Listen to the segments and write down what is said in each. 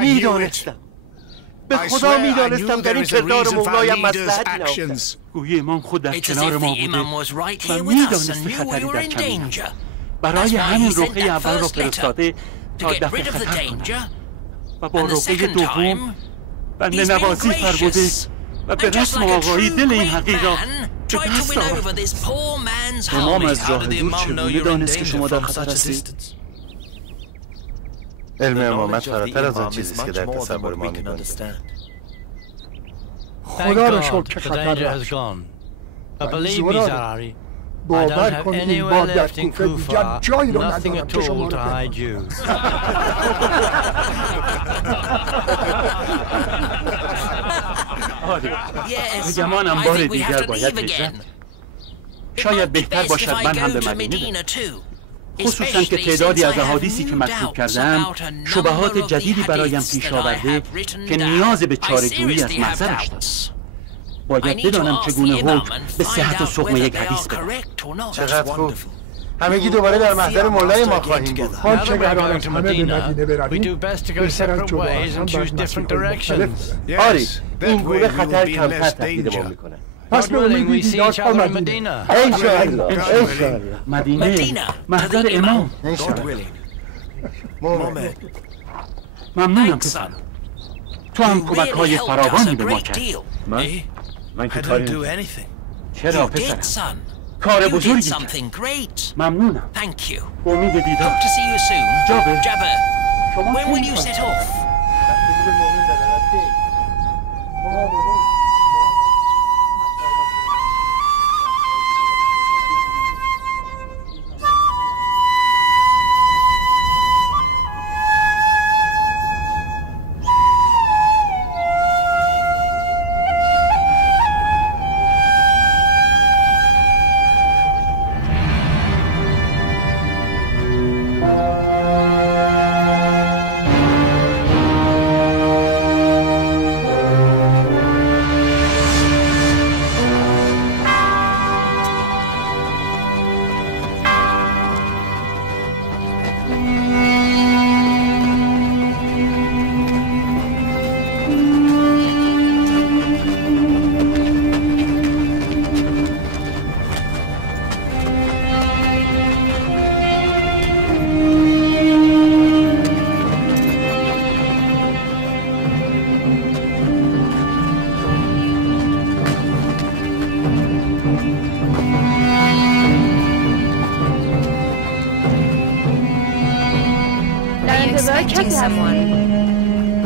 میدانستم، به خدا میدانستم در این کردار مولایم مصلحتی نهفتم. گویی امام خود در کنار ما بوده و میدانست خطری در کمین است. برای همین رقیه اول را فرستاده تا دفع خطر کند و با رقیه دوم بنده نوازی فرموده و به رسم آقایی دل این حقیر را به دست آورد. امام از راه دور چگونه دانست که شما در خطر هستید؟ علم امامت فراتر از آن چیزی است که در تصور ما می‌کنیم. خدا را شکر که خطر رفت. باور کنید ما در کوفه دیگر جایی را ندارم که شما را بکنم. گمانم بار دیگر باید هجرت. شاید بهتر باشد من هم به مدینه بروم، خصوصا که تعدادی از احادیثی که مکتوب کردم شبهات جدیدی برایم پیش آورده که نیاز به چاره‌جویی از محضرش دارد. باید بدانم چگونه حکم به صحت و سقم یک حدیث بدم. چقدر خوب. همگی دوباره در محضر مولای ما خواهیم بود. حال که قرار است همه به مدینه برویم، بهتر از جدا از هم بر مسیرهای مختلف. آری، این گونه خطر کمتر تهدید ما می‌کند. پس به امیدی دیدار تا مدینه. انشاءالله، انشاءالله. مدینه، محضر امام. انشاءالله. ممنونم پسرم. تو هم کمک‌های فراوانی به ما کردی. من که کاری نمی‌کنم. چرا پسرم؟ کار بزرگی کرد. ممنونم. امید دیدار. جابر، شما خیلی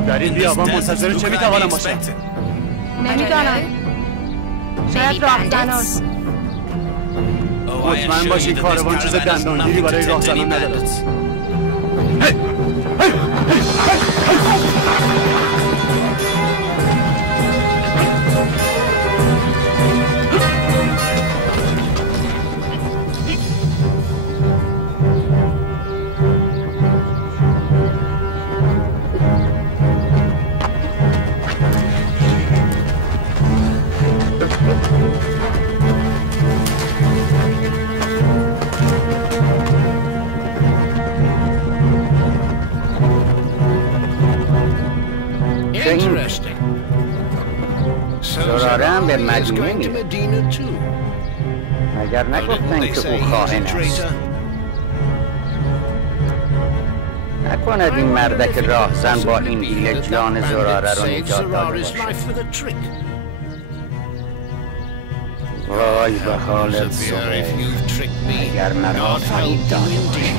در این بیابان منتظر چه میتوانم باشم؟ نمیدانم. شاید راهزنان. مطمئن باشی کاروان چیز دندانگیری برای راهزنان ندارد. زراره هم به مدینه میره، مگر نگفتن که او خائن است؟ نکند این مردک راهزن با این حیله جان زراره رو نجات داده باشه. وای به حال زراره، اگر مرا فریب داده باشه.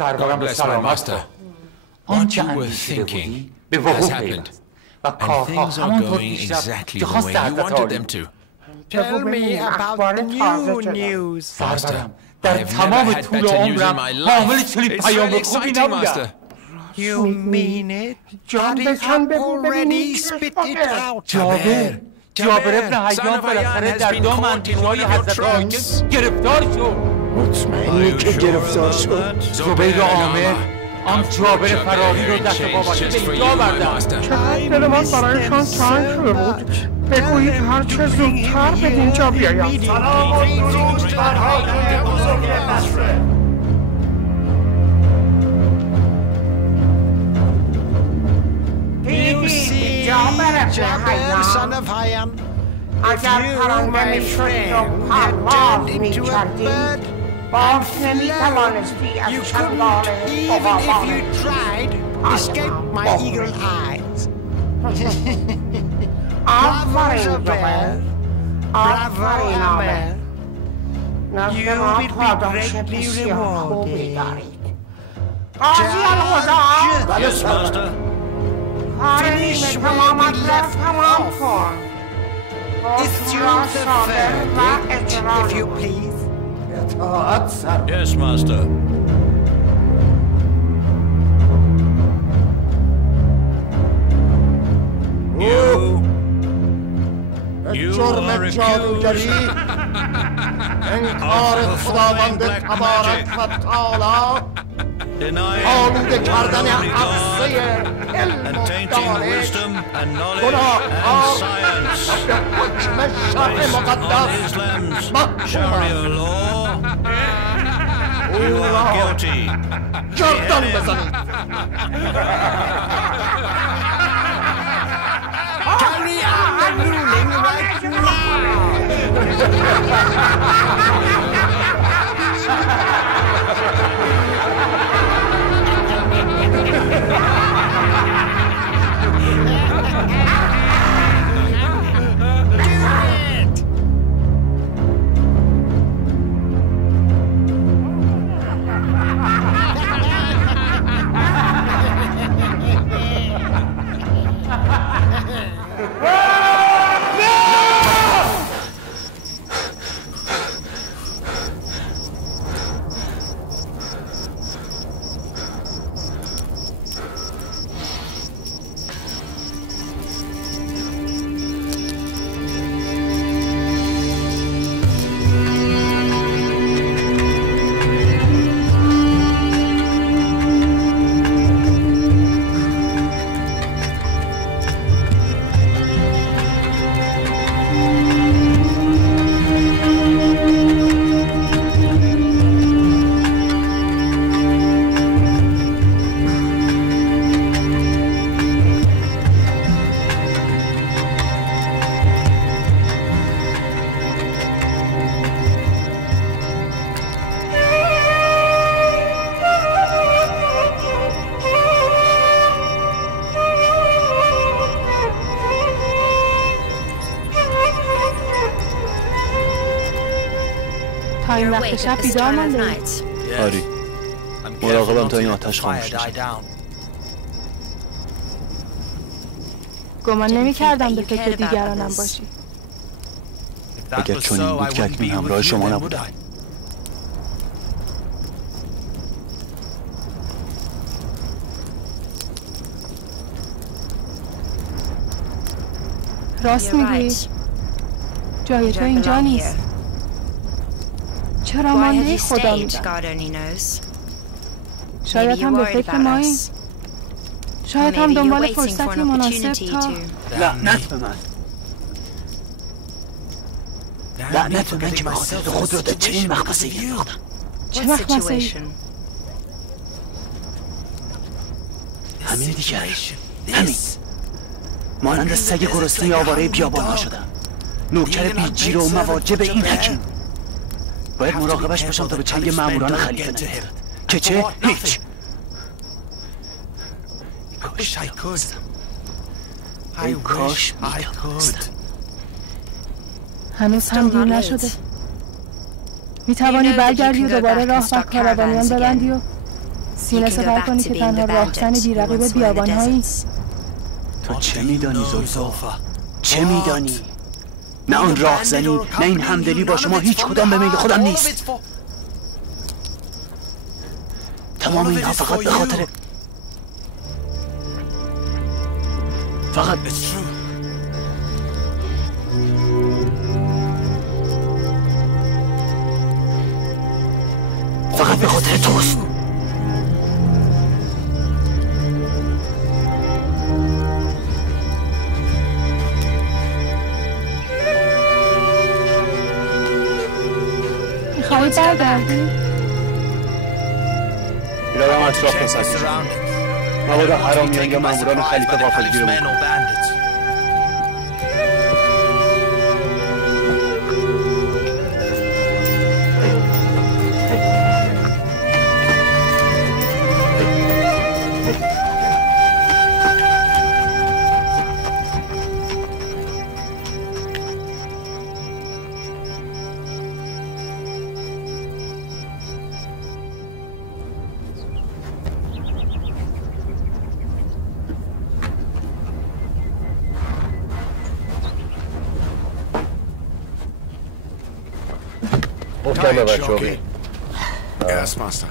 سرورم به سلامت کن. آنچه اندیشیده بودی به وقوع پیوست و کارها همانطور پیش رفت که خواست حضرت عالی. Tell me about the new news. سرورم در تمام طول عمرم حامل چنین پیام خوبی نبودم. You mean it? Daddy's already spit it out. جابر ابن حیان بالاخره در دام اندیشه‌های حضرت عالی گرفتار شد. مطمئنی که گرفتار شد؟ زبیر عامر آن جابر فراری رو دست باباشه به اینجا آوردن. چقدر دل من برایشان تنگ شده بود. بگویید هر چه زودتر به اینجا بیایم. سلام و درود بر حاکم بزرگ بصره. دیدی جابر son of Hayyan. اگر پرنده میشدی و پرواز میکردی باز نمیتوانستی از شلال عقابان آفرین جابر، آفرین عامر. نزد ما پاداش بسیار خوبی دارید. قاضی القضا، بله سرور. کار نیمه تمامت را تمام کن. حکم را صادر و اجرا کن. اطاعت سرور. Yes, master. به جرم جادوگری انکار خداوند تبارک و تعالی آلوده کردن عرصه علم و دانش گناهکار و به حکم شرع مقدس محکوم است. او را گردن بزنید. Carry out the ruling right تا این وقت شب بیدار مانده؟ آری مراقبم تا این آتش خاموش نشه. گمان نمی کردم به فکر دیگرانم باشی. اگر چنین بود که اکنون همراه شما نبودم. راست میگویی جای تو اینجا نیست. چرا مانده خدا میدن؟ شاید هم به فکر ماییم. شاید هم دنبال فرصتی مناسب تا لعنت به من. لعنت به من که مخاطرات خود را در چنین مخمصه‌ای انداختم. چه مخمصه‌ای؟ همین دیگه. همین. مانند سگ گرسنه آواره بیابان‌ها شدم. نوکر بی‌جیر و مواجب این حکیم. باید مراقبش باشم تا به چنگ ماموران خلیفه نیفتد. که چه؟ هیچ. ای کاش میتوانستم. هنوز هم دیر نشده. میتوانی برگردی و دوباره راه و کاروانیان ببندی و سینه سپر کنی که تنها راهزن بی‌رقیب بیابان‌هایی. تو چه میدانی زلفا؟ چه میدانی؟ نه آن راهزنی، نه این همدلی با شما هیچ کدام به میل خودم نیست. تمام اینها فقط به خاطر فقط به خاطر توست. میخوایی برگردی؟ بیرادم اطراف نسازی مبادا حرامیان یا ماموران خلیفه غافلگیر بکن. Okay. Yes, master.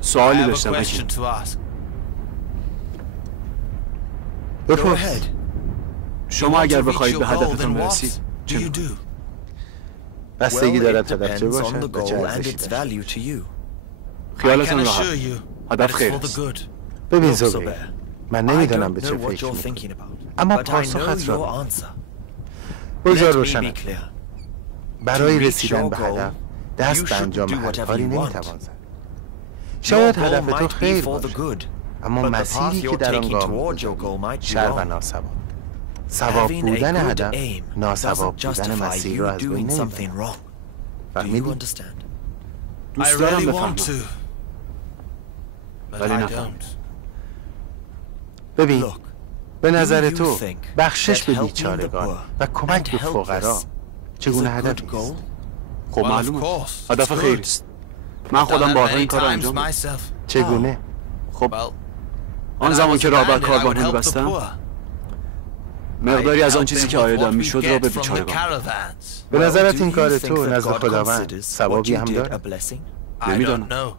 سوالی داشتم حکیم. بپرس. شما اگر بخواهید به هدفتون برسید چه میکنید؟ بستگی دارد هدف چه باشد و چه ارزشی دارد. خیالتون راحت. هدف خیر است. ببین زبیر، من نمیدانم به چه فکر میکنی، اما پاسخت را بگذار روشنم. برای رسیدن به هدف دست به انجام هر کاری نمیتوان زد. شاید هدف تو خیر باشد، اما مسیری که در آن گام می‌گذاری شر و ناسواب. ثواب بودن هدف ناسواب بودن مسیر را از بین نمی‌برد. فهمیدی؟ دوست دارم بفهمم ولی نفهمم. ببین، به نظر تو بخشش به بیچارگان و کمک به فقرا چگونه هدفی است؟ خب معلومه هدف خیر است. من خودم بارها این کار رو انجام دادم. چگونه؟ خب آن زمان که راه بر کاروان می‌بستم مقداری از آن چیزی که عایدم میشد را به بیچارگان. به نظرت این کار تو نزد خداوند ثوابی هم دارد؟ نمیدانم.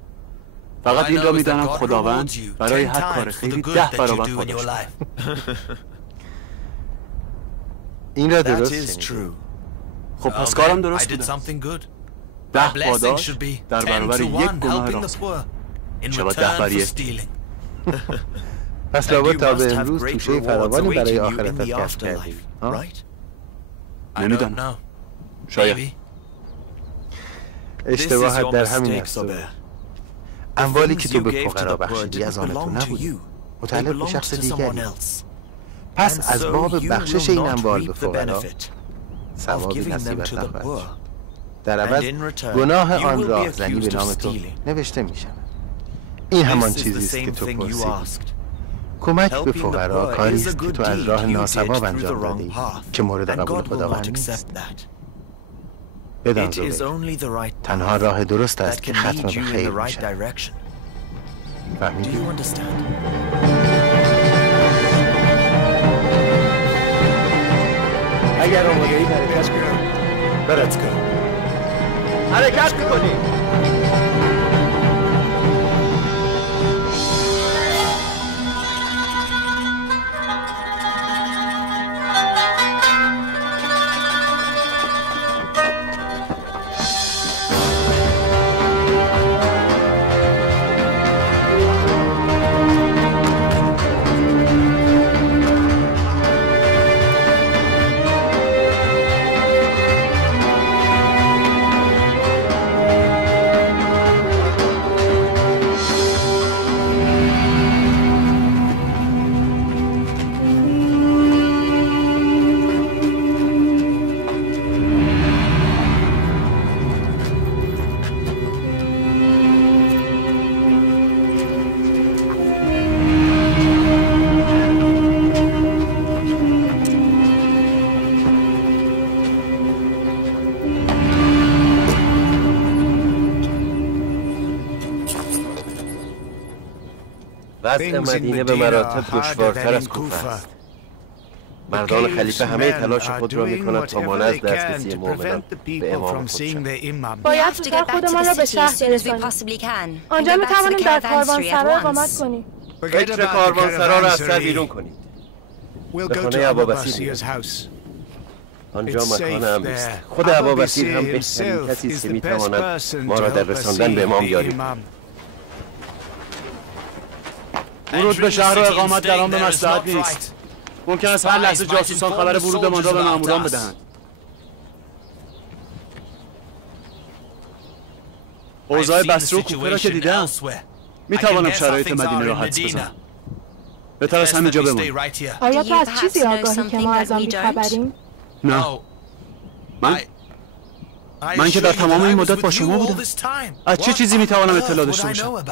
فقط این را میدانم خداوند برای هر کار خیری 10 برابر پاداش دارد. این را درست شنیدی. خب پس کارم درست بوده. 10 پاداش در برابر یک گناه راست. شود 10 بر 1. پس لابد تا به امروز توشه فراوانی برای آخرتت کسب کردی. نمیدانم. شاید. اشتباهت در همین است. اموالی که تو به فقرا بخشیدی از آن تو نبود، متعلق به شخص دیگری. پس از باب بخشش این اموال به فقرا ثوابی نصیبت نخواهد. در عوض گناه آن راهزنی به نام تو نوشته می شود. این همان چیزی است که تو پرسیدی. کمک به فقرا کاری است که تو از راه ناصواب انجام دادی که مورد قبول خداوند نیست. بدان زبیر، تنها راه درست است که ختم به خیر می شود. فهمیدی؟ اگر آماده ای حرکت کنیم. Let's go. حرکت میکنیم. وضع مدینه به مراتب دشوارتر از کوفه است. مردان خلیفه همه تلاش خود را می‌کنند تا مانع از دسترسی مؤمنان به امام خود شوند. باید زودتر خودمان را به شهر برسانیم. آنجا می‌توانیم در کاروانسرا اقامت کنیم. فکر کاروانسرا را از سر بیرون کنید. به خانه ابابسیر آنجا مکان امنی است. خود ابابسیر هم بهترین کسی است که می‌تواند ما را در رساندن به امام یاری کند. ورود به شهر و اقامت در آن به مصلحت نیست. ممکن است هر لحظه جاسوسان خبر ورودمان را به ماموران بدهند. اوضاع بصره و کوفه را که دیدم، میتوانم شرایط مدینه را حدس بزنم. بهتر از همینجا بمانیم. آیا تو از چیزی آگاهی که ما از آن بی‌خبریم؟ نه. من که در تمام این مدت با شما بودم. از چه چیزی میتوانم اطلاع داشته باشم؟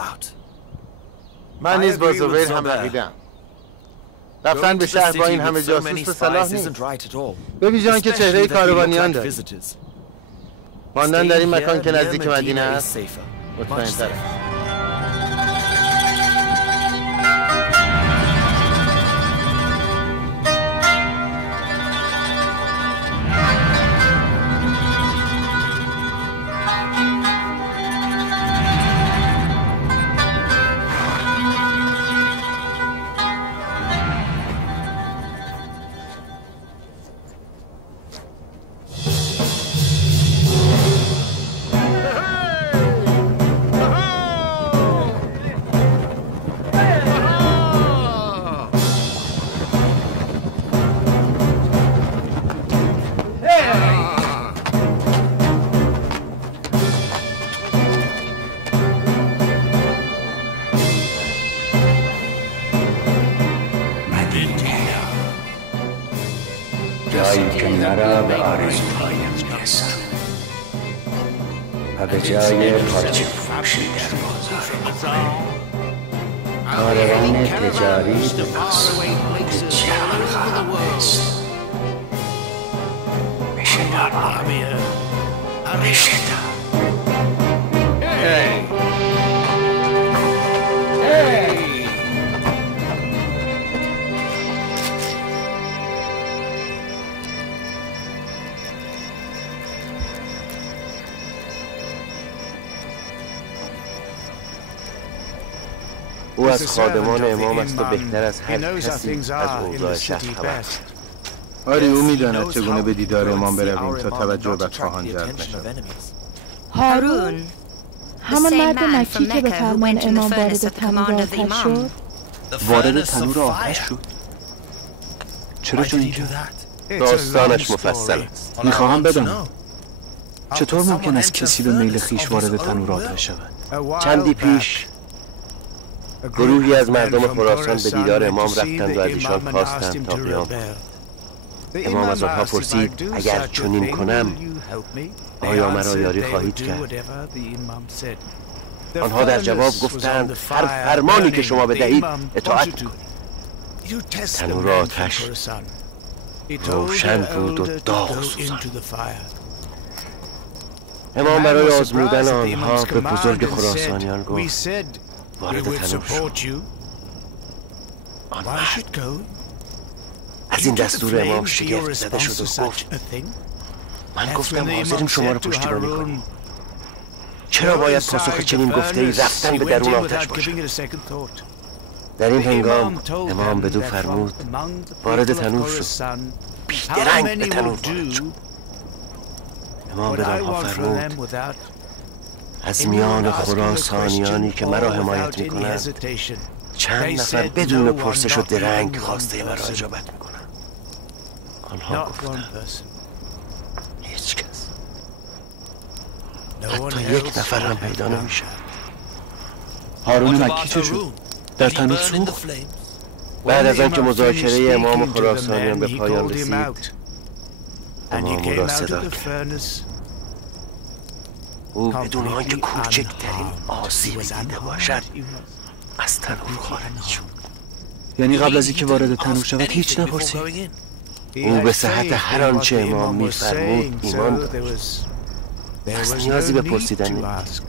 من نیز با زبیر هم رقیدم. رفتن به شهر با این همه جاسوس به صلاح نیست. به ویژه آنکه چهره کاروانیان دارد. ماندن در این مکان که نزدیک مدینه است مطمئن‌تر است. جایی که مرا به آرزوهایم میرسم و به جای پارچه فروشی در بازار کاروان تجاری به مقصود جهان خواهم رسید. بشتاب او از خادمان امام است و بهتر از هر کسی از اوضاع شهر خبر. آری او میداند چگونه به دیدار امام برویم تا توجه بدخواهان جلب نشود. هارون، همان مرد مکی که به فرمان امام وارد تنور آتش شد. وارد تنور آتش شد؟ چرا چنین کرد؟ داستانش مفصل است. میخواهم بدانم چطور ممکن است کسی به میل خویش وارد تنور آتش شود؟ چندی پیش گروهی از مردم خراسان به دیدار امام رفتند و از ایشان خواستند تا قیام کنند. امام از آنها پرسید اگر چنین کنم آیا مرا یاری خواهید کرد؟ آنها در جواب گفتند هر فرمانی که شما بدهید اطاعت می‌کنیم. تنور آتش روشن بود و داغ سوزان. امام برای آزمودن آنها به بزرگ خراسانیان گفت وارد تنور شد. آن مرد از این دستور امام شگفت زده شد و گفت من گفتم حاضریم شما را پشتیبانی کنیم. چرا باید پاسخ چنین گفته‌ای رفتن به درون آتش باشد؟ در این هنگام امام بدو فرمود وارد تنور شد. بیدرنگ به تنور وارد شد. امام به آنها فرمود از میان خراسانیانی که مرا حمایت میکنند چند نفر بدون پرسش و درنگ خواسته مرا اجابت میکنند. آنها گفتند هیچ کس، حتی یک نفر هم پیدا نمیشه. هارون مکی چه شد؟ در تنور سوخت؟ بعد از آنکه مذاکره امام خراسانیان به پایان رسید امام او را صدا کرد. او بدون آنکه کوچکترین آسیبی دیده باشد از تنور خارج شد. یعنی قبل از اینکه وارد تنور شود هیچ نپرسید؟ او به صحت هر آنچه امام می‌فرمود ایمان داشت. پس نیازی به پرسیدن نیست.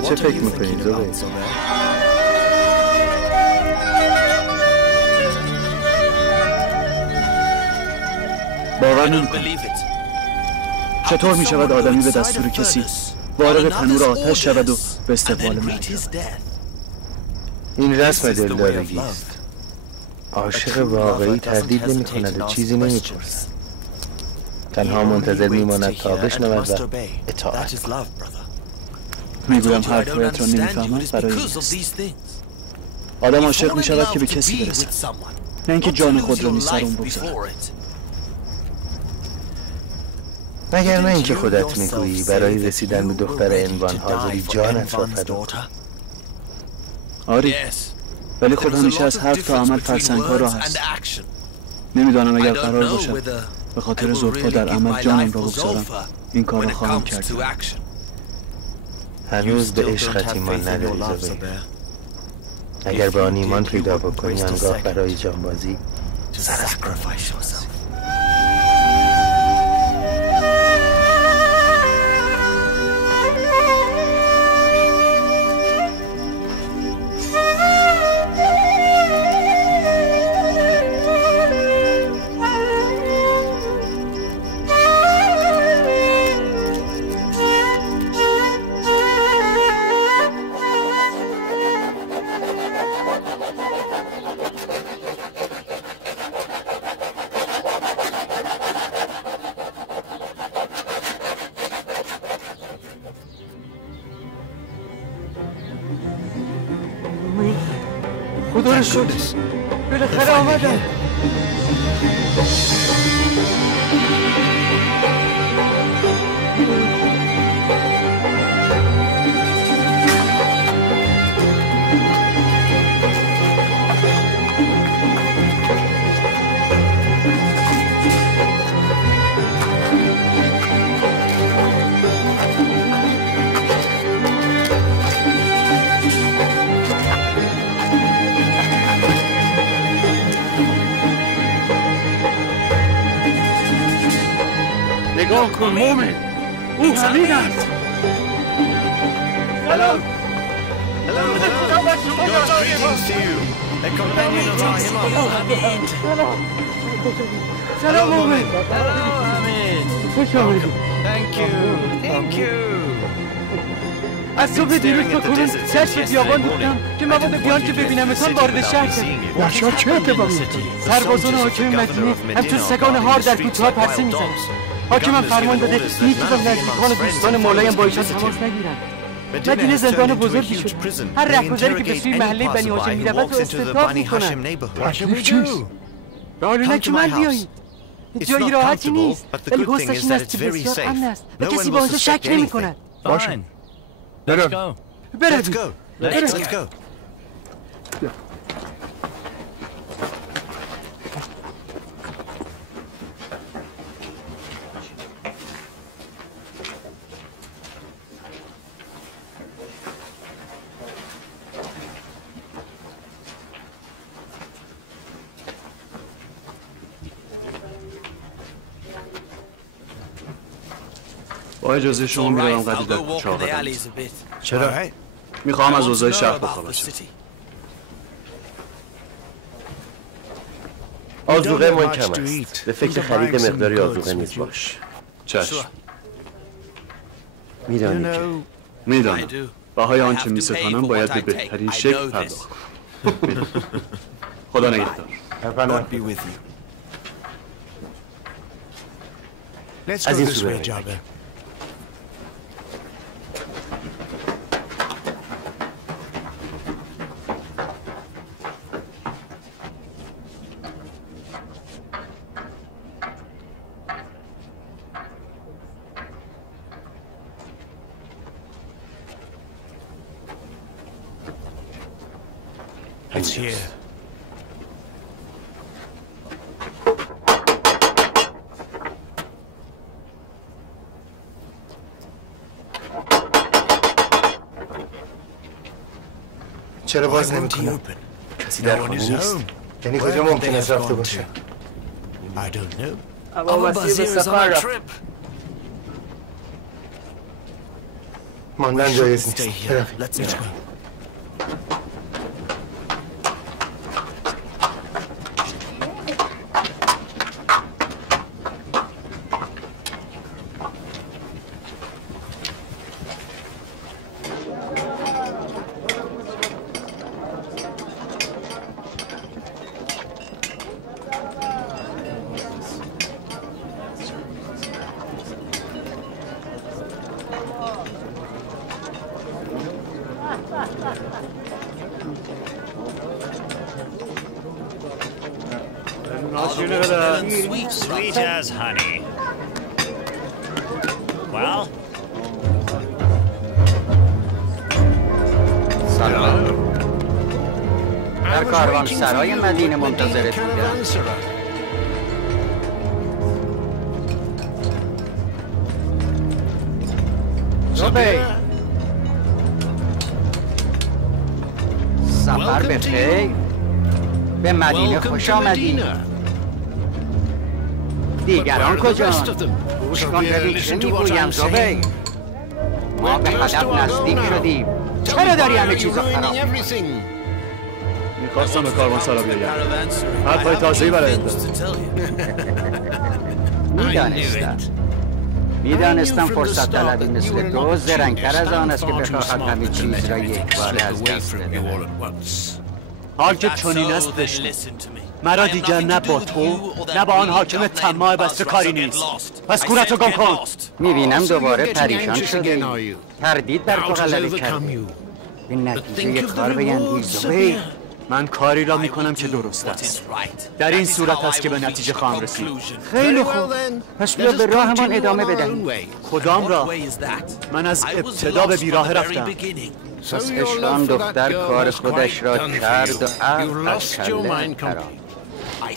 به چه فکر میکنی زبیر؟ باور نمی‌کنم. چطور می شود آدمی به دستور کسی وارد تنور آتش شود و به استقبال مرگ؟ این رسم دلدارگی است. عاشق واقعی تردید نمی کند و چیزی نمی پرسد. تنها منتظر می ماند تا بشنود و اطاعت کند. میگویم حرفایت را نمیفهمم برای این است. آدم عاشق می شود که به کسی برسد، نه اینکه جان خود را نیز سر اون بگذارد. مگر نه اینکه خودت میگویی برای رسیدن به دختر عنوان حاضری جانت را فدا کنی؟ آری، ولی خود همیشه از حرف تا عمل فرسنگ‌ها راه است. نمیدانم اگر قرار باشد به خاطر زلفا در عمل جانم را بگذارم این کار را خواهم کرد. هنوز به عشقت ایمان نداری زبیر. اگر به آن ایمان پیدا بکنی آنگاه برای جانبازی سر از خدا رو شکر بالاخره آمدم. نگاه کن مومن، او حمید است. سلام. سلام مومن. خوش آمدید. از صبح دیروز تا کنون چشم بیابان بودم که مبادا بیان که ببینمتان وارد شهر شدید. یاشار چه اتفاقی؟ سربازان حاکم مدینه همچون سگان هار در کوچه‌ها پرسه می‌زنند. حاکمم فرمان داده هیچ از نزدیکان و دوستان مولایم با ایشان تماس نگیرند. مدینه زندان بزرگی شد. هر رهگذری که به سوی محله بنی هاشم می‌رود را استتاب می‌کنند. تکلیف چیست؟ معلومه که من بیایید. جایی راحتی نیست، ولی حسنش این است که بسیار امن است و کسی با آنجا شک نمی‌کند. باشه. برویم. با اجازه شما میروم قدر در کوچه آقدم. چرا؟ میخواهم از اوضاع شهر بخوابم. آذوقه ما کم است. به فکر خرید مقداری آذوقه نیز باش. چشم. میدانی که میدانم بهای آنچه میستانم باید به بهترین شکل پرداخت کنم. خدا نگهدار. از این سوی It's here. چرا باز نمی‌کنم؟ کسی در خانه نیست. یعنی کجا ممکن است رفته باشه؟ I don't know. اما مسیر به سفر رفت. ماندن جایز نیست. Sweet as honey. Well? سلام. در کاروان سرای مدینه منتظرت بودم. زبیر. سفر بخیر. به مدینه خوش آمدی. دیگران کجان؟ گوش کن ببین چه میگویم زبیر. ما به هدف نزدیک شدیم. چرا داری همه چیزو خراب می‌کنی؟ میخواستم به کاروان سرا بیایم. حرفای تازه‌ای برایم میدانستم فرصت طلبی مثل تو زرنگتر از آن است که بخواهد همه چیز را یک باره از دست بده. حال که چنین است بشنو. مرا دیگر نه با تو نه با آن حاکم طماع بسته کاری نیست. پس گورتو گم کن. میبینم دوباره پریشان شده. تردید بر تو غلبه کرده. به نتیجه کار بیندیش زبیر. من کاری را میکنم که درست است. در این صورت است که به نتیجه خواهم رسید. خیلی خوب. پس بیا به راهمان ادامه بدهیم. کدام راه؟ من از ابتدا به بیراه رفتم. پس اشان دختر کار خودش را کرد و عقل از کله پران.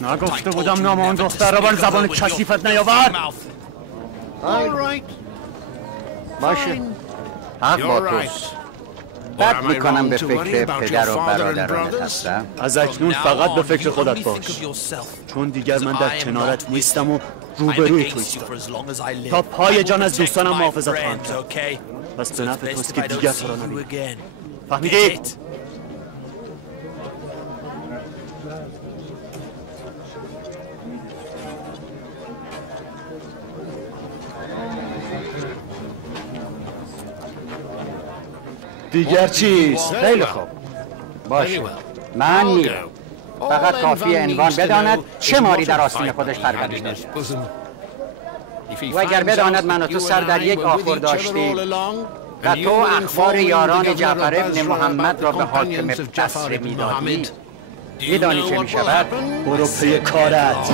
نگفته بودم نام آن دختر را بر زبان کثیفت نیاورد. باشه. حق با توست. بد میکنم به فکر پدر و برادرانت هستم. از اکنون فقط به فکر خودت باش، چون دیگر من در کنارت نیستم و روبروی تو ایستادم. تا پای جان از دوستانم محافظت خواهم کرد. پس به نفع توست که دیگر تو را نبینم. فهمیدید؟ دیگر چیست؟ خیلی خوب. باشه. من میرم. فقط کافی عنوان بداند چه ماری در آستین خودش پرورش داده. و اگر بداند من و تو سر در یک آخر داشتیم و تو اخبار یاران جعفر ابن محمد را به حاکم بصره میدادی، میدانی چه میشود؟ برو پی کارت.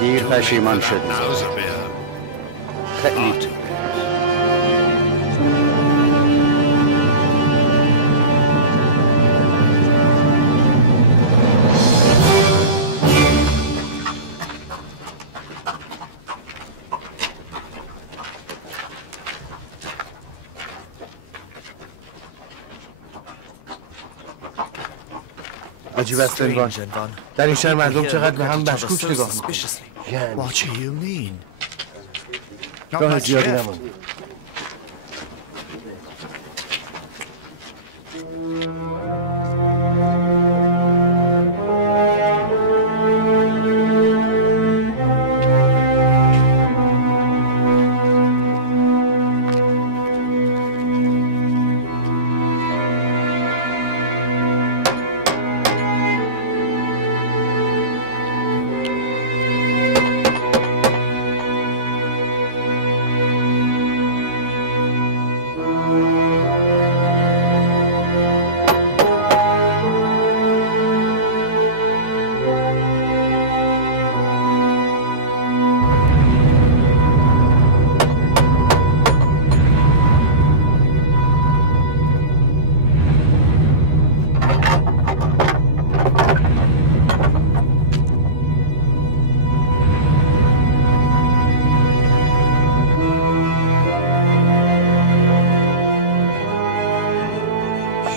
دیر پشیمان شدی. خیلی تو. عجیب است عنوان. در این شهر مردم چقدر به هم مشکوک نگاه میکنند. یعنی راه زیادی نمانده.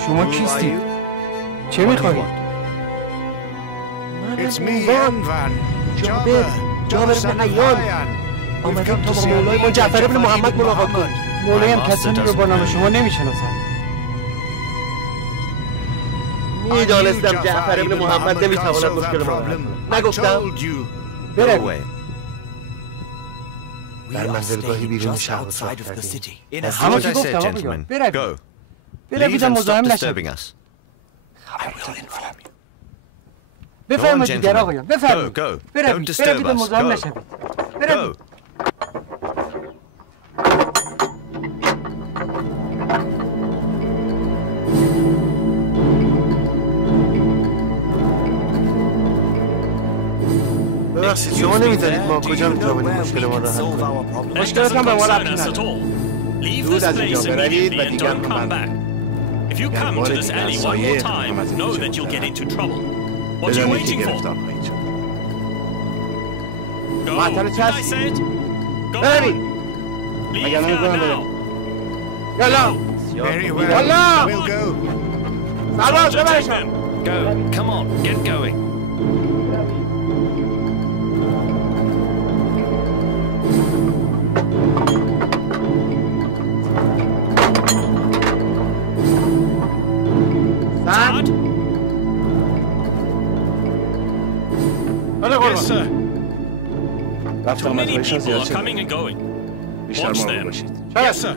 شما کیستید؟ چه میخواهید؟ It's me, Envan. جابر بن حیان. آمدم تا با مولای ما جعفر ابن محمد ملاقات کنیم. مولای هم کسانی رو با نام شما نمیشناسند. میدانستم جعفر ابن محمد نمیتواند مشکل ما حل کند. نگفتم؟ بروید. در منزلگاهی بیرون شهر اتاق کردیم. همه چی گفتم آقایان. بروید. بروید مزاحم نشوید. بفرمایید دیگر آقایان. بفرمایید. بروید مزاحم نشوید. بروید. ببخشید شما نمیدانید ما کجا میتوانیم مشکل ما را حل کنیم. مشکلتان به ما ربطی ندارد. زود از اینجا بروید و دیگر به من If you come to this alley one more time, know that you'll get into trouble. What are you waiting for? Go! Did I say it? Go! Leave here now! Yalla! Very well. We'll go. Take them. Go! Come on, get going. Dad? Yes, sir. Too many people are coming and going. Watch them. Yes, sir.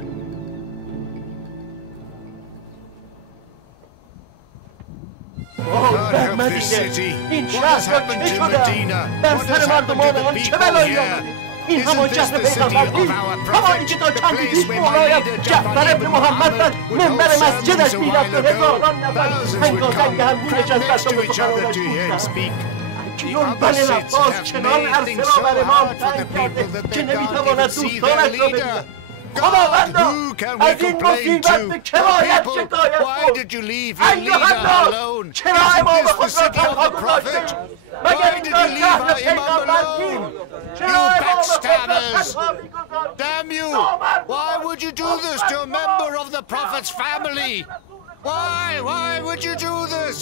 این شهر را چه شده؟ در سر مردمان آن چه بلایی آمده؟ این همان شهر پیغمبری، همانی که تا چندی پیش مولایم جعفر ابن محمد بر منبر مسجدش میرفت و هزاران نفر هنگازنگ هم می‌نشستند تا به سخنانش گوش دهند. اکنون بنی عباس چنان عرصه را بر امام تنگ کرده که نمی‌تواند دوستانش را ببیند. خداوندا از این مصیبت به که باید شکایت بود؟ ایها الناس چرا امام خود را تنها گذاشته؟ مگر این را شهر پیغمبر نیست؟ Damn you! Why would you do this to a member of the Prophet's family? Why would you do this?